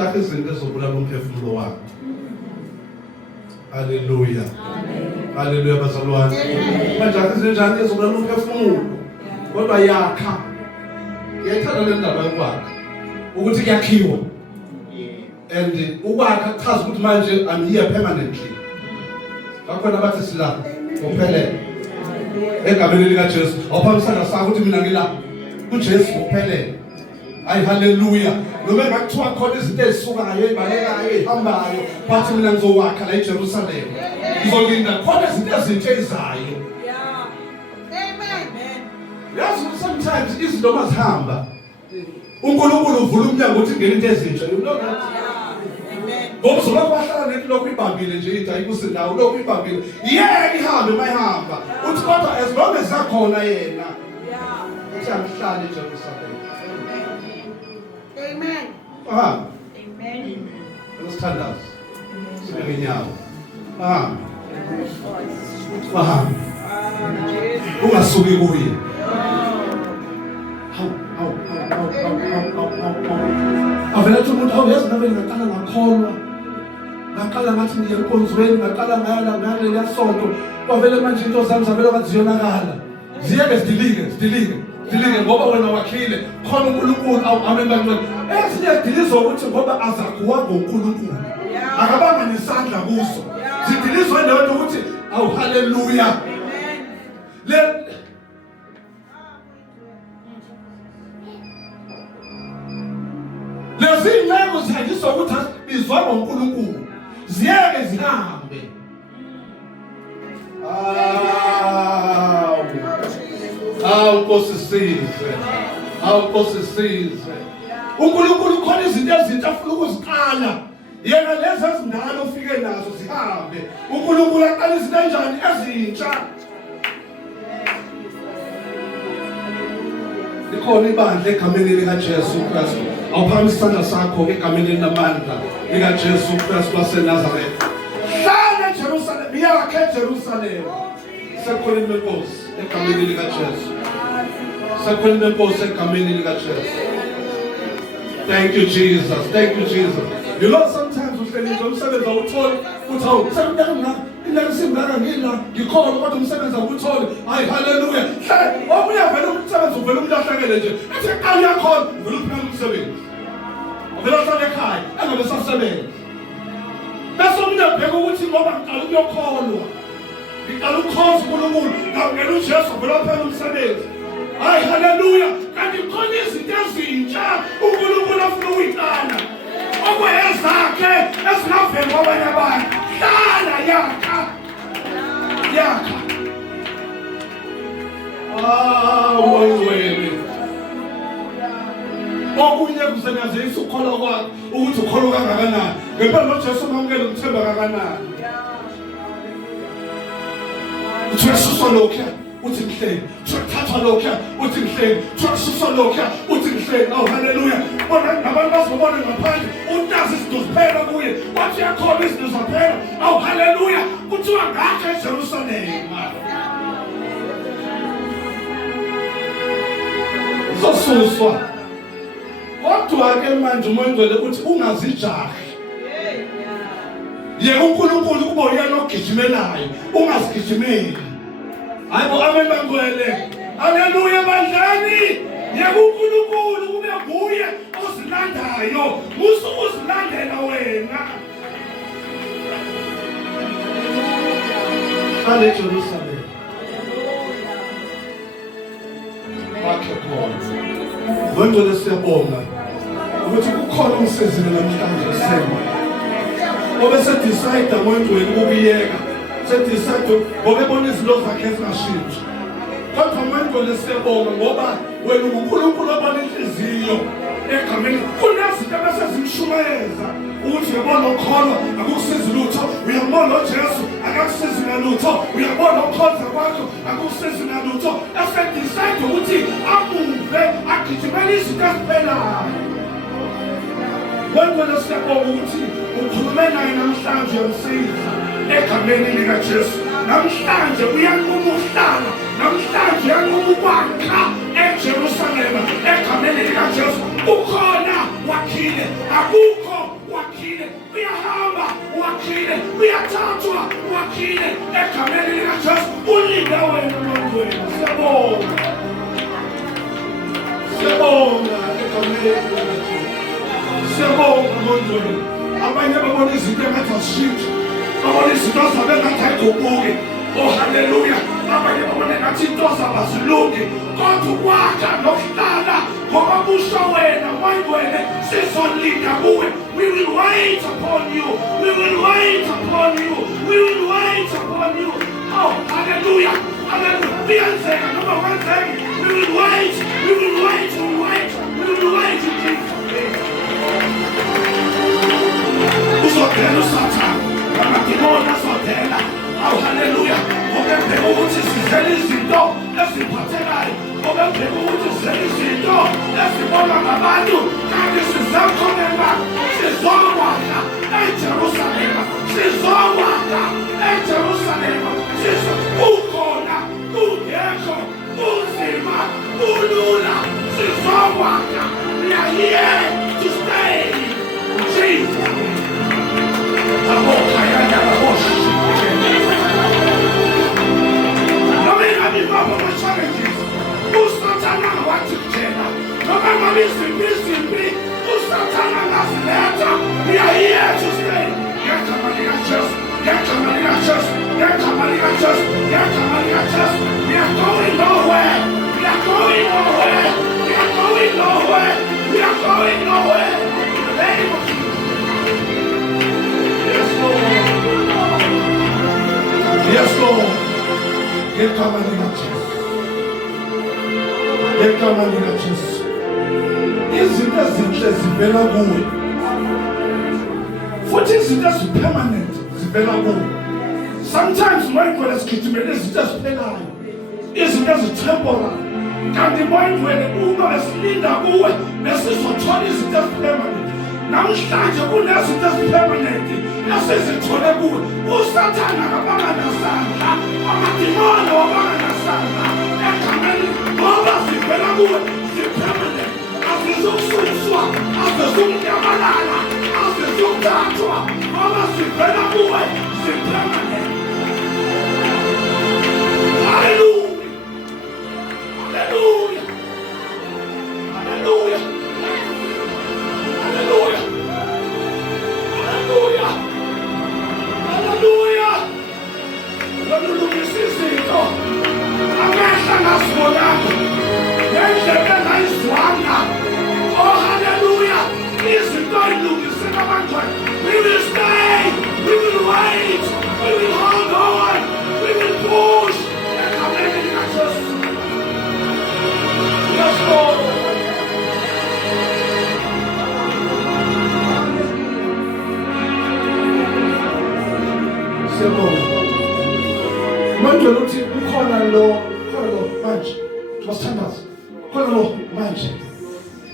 majaha izinto ezobulala umphefumulo wakhe. Haleluya. Haleluya bazalwane. Majaha izinto ezobulala umphefumulo. Kodwa yakha. Ngiyayithanda le ndaba yokwakha. Ukuthi kuyakhiwa. And ukwakha kuchaza ukuthi manje I'm here permanently. Bakhona abathi sila ngokuphelele. Egameni lika Jesu. Awuphamisana sakho ukuthi mina ngila uJesu ngokuphelele. Hayi haleluya. Noma ngakuthiwa khona izinto ezisukayo ezibalekayo ezihambayo bathi mina ngizowakha la eJerusalem. Ngizolinda khona izinto ezintsha ezizayo. Amen. Yazi sometimes izinto mazihamba. uNkulunkulu uvula umnyango uthi ngene into ezintsha. You know that? Ngoba sola kwahlala nethi lokhu ibambile nje into ayikusindawo lokhu ibambile. Yeke ihambe mayihamba. Uthi kodwa as long as zakhona yena. Uthi amhlale eJerusalem. Amen. Aha. Amen. Usithandaza. Sibeke inyawo. Aha. Aha. Ungasuki kuye. Avela ukuthi umuntu awuyazi nabe ngaqala ngakholwa. Ngaqala ngathi ngiye enkonzweni, ngaqala ngaya le sonto. Kwavele manje into zami zavela ngathi ziyonakala. Ziyeke sidilike ngoba wena wakhile. Khona uNkulunkulu amen bangcwele. Ezinye zidilizwa ukuthi ngoba azakuwa ngoNkulunkulu. Akabanga nesandla kuso. Zidilizwa nento ukuthi awu haleluya. Amen. Lezinhlelo zihajiswa ukuthi bizwa ngoNkulunkulu. Ziyeke zihambe. Nkosi sizwe. Nkosi sizwe. uNkulunkulu khona izinto ezintsha afuna ukuziqala. Yena lezi ezindala ufike nazo zihambe. uNkulunkulu aqala izinto enjani ezintsha. Likhona ibandla egameni lika Jesu Kristu. Awuphakamisa isandla sakho egameni linamandla lika Jesu Kristu waseNazaretha. Hlala eJerusalem, yakhe eJerusalem. Sekhona inkosi egameni lika Jesu. Sekhona inkosi egameni lika Jesu. Thank you Jesus. Thank you Jesus. You know sometimes uhlelizwa umsebenzi awutholi uthi awu sekumnyama inasimanga ngila ngikholwa kodwa umsebenzi awutholi. Hayi haleluya. Omunye vele umsebenzi uvela umuntu ahlekele nje. Ethi qala yakho vele uphela umsebenzi. Vele uhlala ekhaya engabe sasebenza. Bese umuntu abheka ukuthi ngoba ngiqala ukuyokholwa. Ngiqala ukukhoza uNkulunkulu ngangena uJesu vele uphela umsebenzi. Hayi haleluya. Kanti khona izinto ezintsha uNkulunkulu afuna ukuyiqala. Okwezakhe esingaveli kwabanye abantu. Hlala yakha. Wena. Okunye kusebenza ukholwa kwakho ukuthi ukholwa kangakanani. Ngempela noJesu umamukela umthemba kangakanani. uJesu lokho uthi ngihleli. Uthatha lokho uthi ngihleli. Uthatha lokho uthi ngihleli. Oh haleluya. Bona nabantu bazobona ngaphandle utazi izinto ziphela kuye. Wathi yakho izinto zaphela. Oh haleluya. Kuthiwa ngakho eJerusalem. Zosuswa. Kodwa ke manje uMngcwele uthi ungazijahi. Ye uNkulunkulu kuba uyena ogijimelayo, ungazigijimeli. Hayibo amen bangcwele. Haleluya bandlani. Ye uNkulunkulu kube nguye ozilandayo, usukuzilandela wena. Hlala eJerusalem. Wakhe khona. Mngcwele siyabonga ukuthi kukhona umsizini namhlanje sema. Ngoba decide Mngcwele ukuyeka. Decide ngoba ebona izinto zakhe ezingashintshi. Kodwa Mngcwele siyabonga ngoba wena uNkulunkulu obona inhliziyo egameni kunezinto abasezimshumayeza ukuthi uyabona ukholwa akukusizi lutho, uyabona uJesu akakusizi ngalutho, uyabona ukholwa kwakho akukusizi ngalutho. Decide ukuthi amuve agijimele izinto eziphelayo. Mngcwele siyabonga ukuthi ukhulume naye namhlanje uyamsiza egameni lika Jesu. Namhlanje uyanquma ukuhlala, namhlanje uyanquma ukwakha eJerusalem egameni lika Jesu. Ukhona wakhile, akukho Siyabonga ngondweni. Abanye babona izinto engathi azishintshe. Babona izinto zabe ngathi ayiguquki. Oh haleluya. Abanye babona ngathi into zabo zilungi. Kodwa ukwakha nokuhlala ngoba kusho wena wayibone sizolinda kuwe. We will wait upon you. We will wait upon you. We will wait upon you. Oh haleluya. Hallelujah. Beyonce, number one thing. We will wait. We will wait. We will wait. We will wait in Jesus' name. Uzodela uSathane. Amadimoni azodela. Awu haleluya. Ngokembeka ukuthi sizele izinto eziphathekayo. Ngokembeka ukuthi sizele izinto ezibonwa ngabantu. Kanti sizakhonela. Sizokwakha eJerusalema. Sizokwakha eJerusalema. Ukhona, ungekho, unzima, ulula. Sizokwakha. We are here to stay. Jesus. We are here to stay. We are going nowhere. We are going nowhere. We are going nowhere. We are going nowhere. In the name of Jesus. Yes, Lord. Yes, Lord. Izinto ezinhle zivela kuwe. Futhi izinto ezipermanent zivela kuwe. Sometimes moyingwele sikhithimele izinto eziphelayo. Izinto ezitemporary. Kanti moyingwele uma esilinda kuwe besizothola izinto ezipermanent. Namhlanje kunezinto ezipermanent esizithole kuwe. USathane akabanga nasandla. Amadimoni awabanga nasandla. Egameni ngoba zivela kuwe zipermanent. Azizukususwa, azizukunyamalala, azizukuthathwa, ngoba zivela kuwe zipermanent. Hallelujah. Hallelujah. Hallelujah. Hallelujah. Hallelujah. Hallelujah. Lolulungisa izinto. Amehla ngasibonanga. Ngendlela engayizwanga. Oh hallelujah. Izinto ilungisela abantwana. We will stay. We will wait. We will hold on. We will push. Egameni likaJesu. Yes, Lord. Manje uthi ukhona lo manje wasithandaza khona lo manje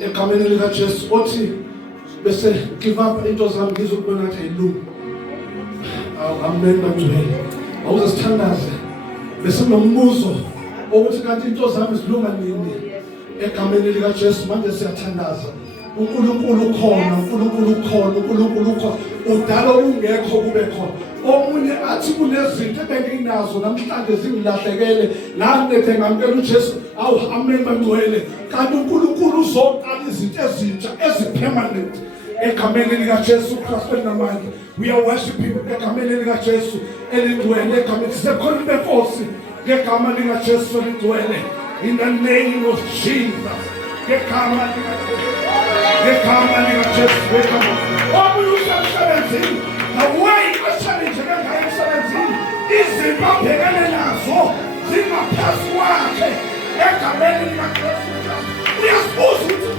egameni likaJesu othi bese give up into zami ngizokubona ngathi ayilungi. Amen bangcwele awuzasithandaza bese nombuzo ukuthi kanti into zami zilunga nini egameni likaJesu manje siyathandaza. uNkulunkulu khona, uNkulunkulu khona, uNkulunkulu khona. Udala ungekho kube khona. Omunye athi kunezinto ebenginazo namhlanje zingilahlekele nami nethe ngamkela uJesu. Awu amen bangcwele. Kanti uNkulunkulu uzoqala izinto ezintsha ezipermanent egameni likaJesu Kristu namandla. We are worshiping egameni likaJesu elingcwele egameni sekhona inkosi ngegama likaJesu elingcwele. In the name of Jesus. Ngegama likaJesu. Ngegama likaJesu. Omunye usemsebenzini away challenge emsebenzini izinto abhekene nazo zingaphansi kwakhe egameni likaJesu. Uyazibuza ukuthi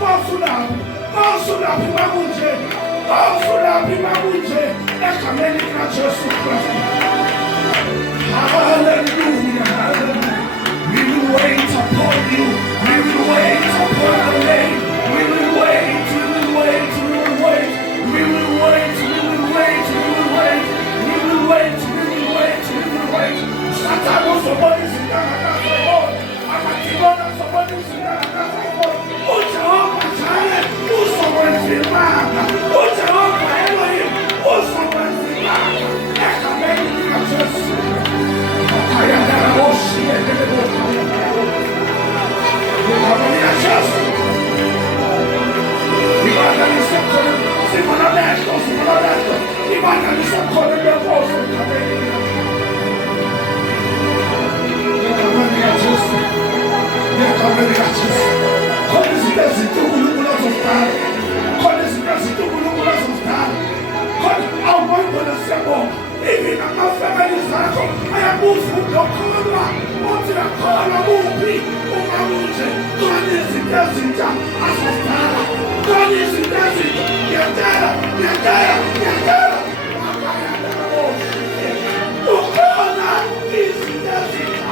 bawusulaphi makunje egameni likaJesu Kristu. Hallelujah, hallelujah. We will wait upon you. We will wait upon the name. We will wait, we will wait, we will wait. We will wait, we will wait, we will wait. We will wait, we will wait, we will wait. Satan was the one who's in the ufunda ukholwa uthi akholwa kuphi uma kunje khona izinto ezintsha azidala khona izinto ezintsha ngiyatela ukhona izinto ezintsha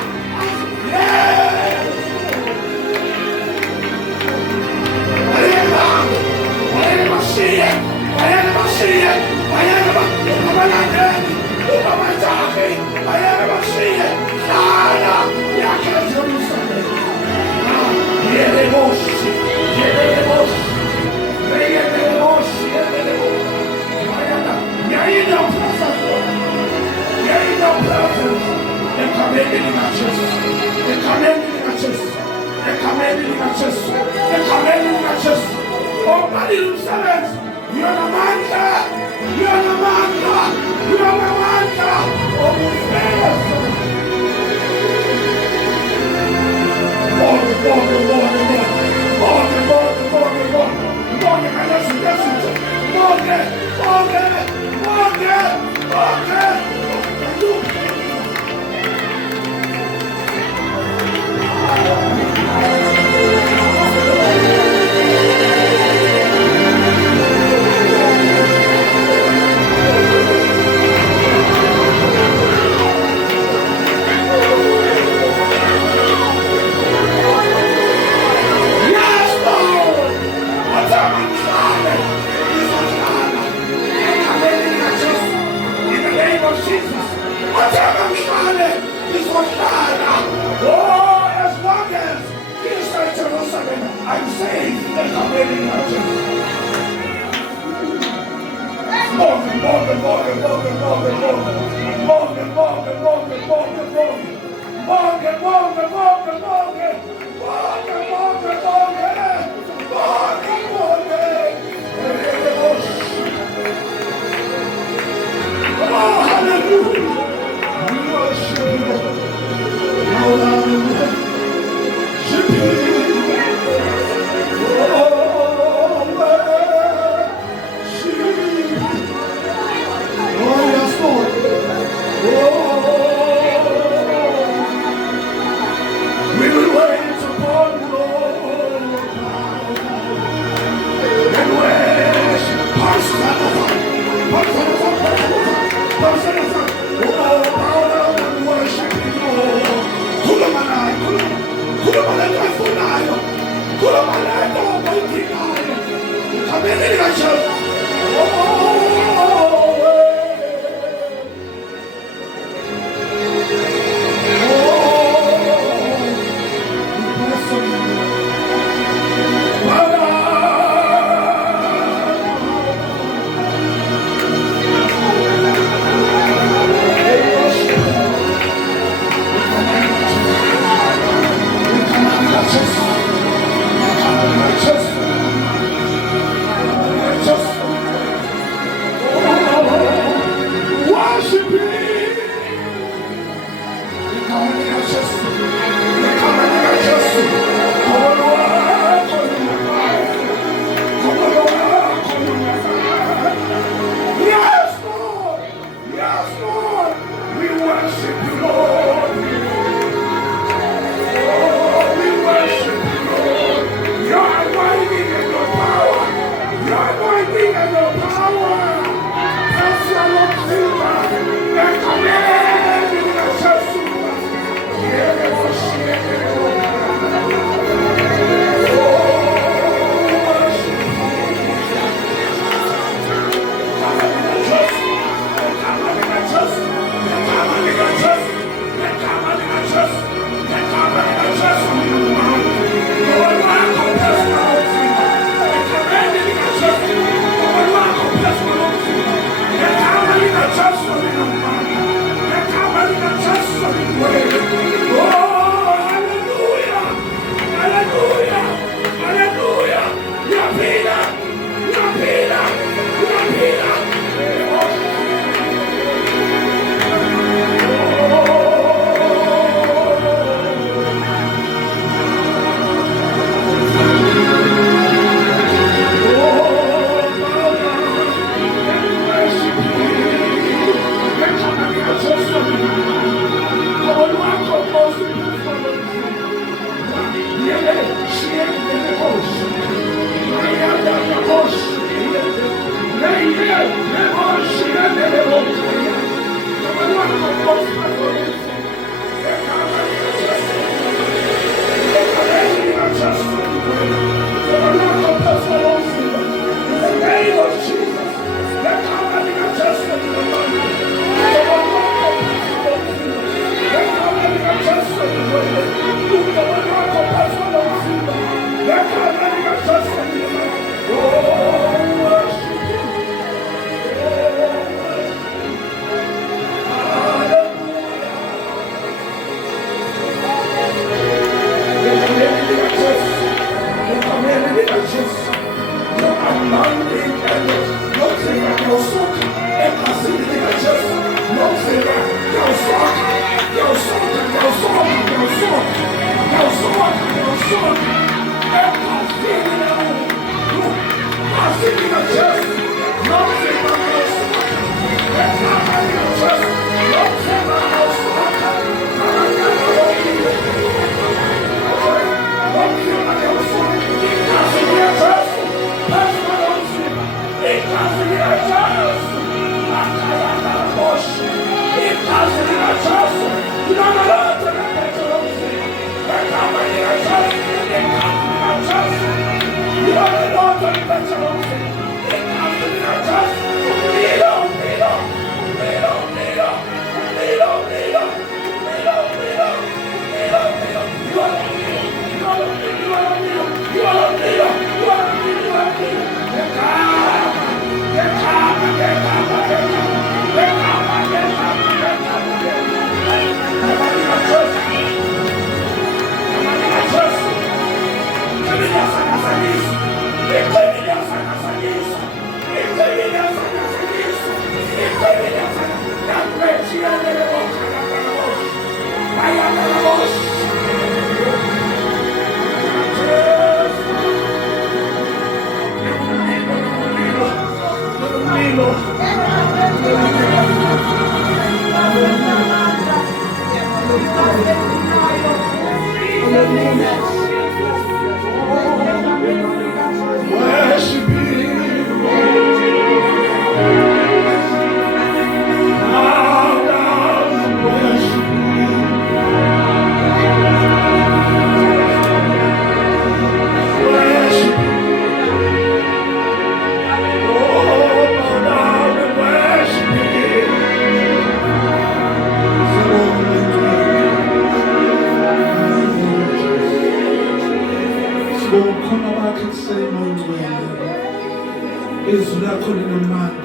Izwi lakho linamandla.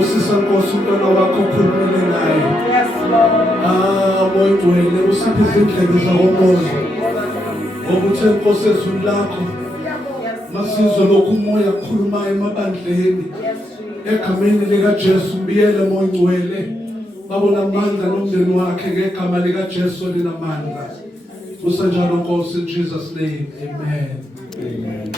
Usisa Nkosi umntwana wakho ukhulumele naye. Moya Ngcwele usiphe izindlebe zakomoya. Ngokuthe Nkosi ezwini lakho masizwe lokhu umoya kukhulumayo emabandleni. Egameni lika Jesu mbiyele Moya Ngcwele. Babona amandla nomndeni wakhe ngegama lika Jesu linamandla. Usenjalo Nkosi in Jesus name. Amen. Amen.